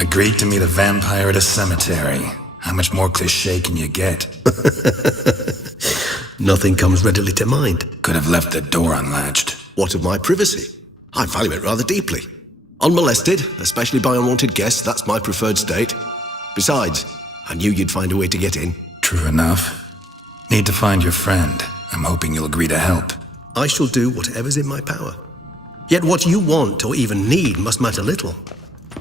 Agreed to meet a vampire at a cemetery. How much more cliché can you get? Nothing comes readily to mind. Could have left the door unlatched. What of my privacy? I value it rather deeply. Unmolested, especially by unwanted guests, that's my preferred state. Besides, I knew you'd find a way to get in. True enough. Need to find your friend. I'm hoping you'll agree to help. I shall do whatever's in my power. Yet what you want or even need must matter little.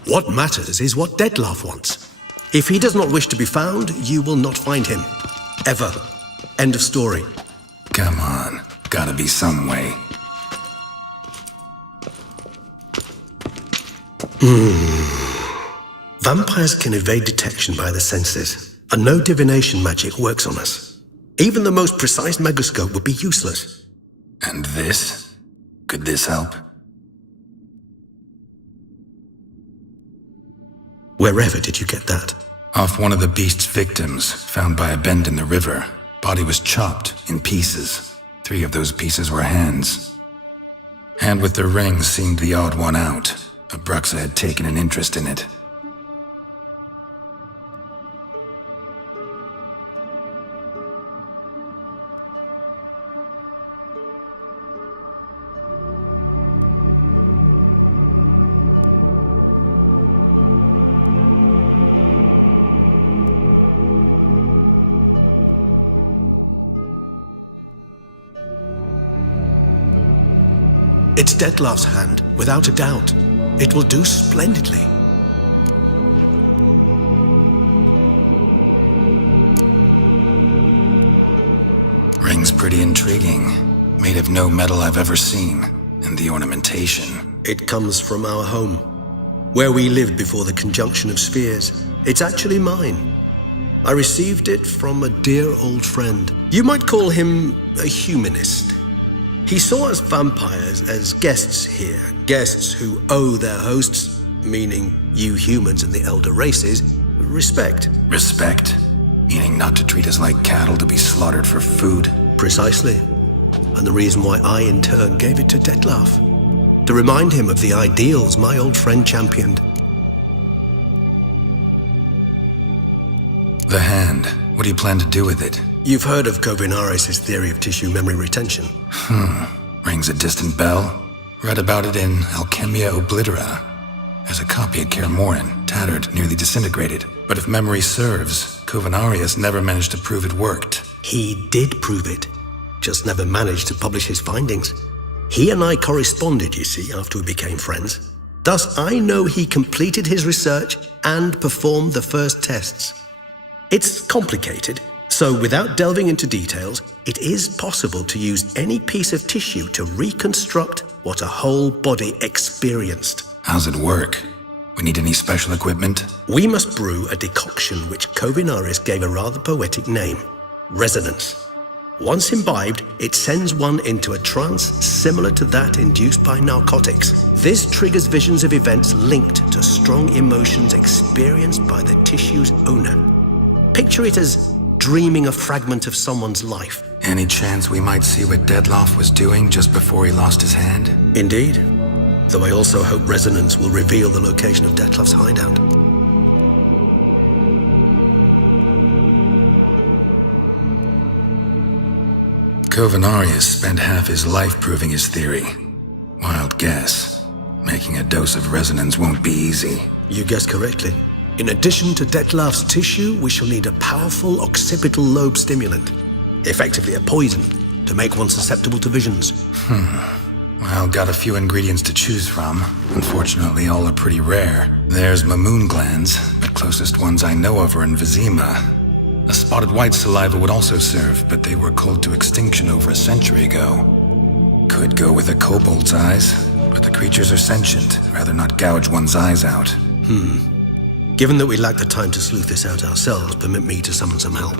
What matters is what Detlaff wants. If he does not wish to be found, you will not find him. Ever. End of story. Come on. Gotta be some way. Vampires can evade detection by the senses, and no divination magic works on us. Even the most precise megascope would be useless. And this? Could this help? Wherever did you get that? Off one of the beast's victims, found by a bend in the river. Body was chopped in pieces. 3 of those pieces were hands. Hand with the ring seemed the odd one out. Abruxa had taken an interest in it. It's Detlaff's hand, without a doubt. It will do splendidly. Ring's pretty intriguing. Made of no metal I've ever seen. And the ornamentation. It comes from our home, where we lived before the conjunction of spheres. It's actually mine. I received it from a dear old friend. You might call him a humanist. He saw us vampires as guests here, guests who owe their hosts, meaning you humans and the elder races, respect. Respect? Meaning not to treat us like cattle to be slaughtered for food? Precisely. And the reason why I, in turn, gave it to Detlaff. To remind him of the ideals my old friend championed. The hand. What do you plan to do with it? You've heard of Kovinaris' theory of tissue memory retention. Rings a distant bell. Read about it in Alchemia Oblitera. There's a copy at Kaer Morhen, tattered, nearly disintegrated. But if memory serves, Kovinaris never managed to prove it worked. He did prove it, just never managed to publish his findings. He and I corresponded, you see, after we became friends. Thus, I know he completed his research and performed the first tests. It's complicated, so without delving into details, it is possible to use any piece of tissue to reconstruct what a whole body experienced. How's it work? We need any special equipment? We must brew a decoction which Kovinaris gave a rather poetic name, resonance. Once imbibed, it sends one into a trance similar to that induced by narcotics. This triggers visions of events linked to strong emotions experienced by the tissue's owner. Picture it as dreaming a fragment of someone's life. Any chance we might see what Detlaff was doing just before he lost his hand? Indeed. Though I also hope resonance will reveal the location of Detlaff's hideout. Kovinaris spent half his life proving his theory. Wild guess. Making a dose of resonance won't be easy. You guessed correctly. In addition to Detlaff's tissue, we shall need a powerful occipital lobe stimulant. Effectively a poison, to make one susceptible to visions. Well, got a few ingredients to choose from. Unfortunately, all are pretty rare. There's Mamoon glands, but closest ones I know of are in Vizima. A spotted white saliva would also serve, but they were cold to extinction over a century ago. Could go with a kobold's eyes, but the creatures are sentient. Rather not gouge one's eyes out. Given that we lack the time to sleuth this out ourselves, permit me to summon some help.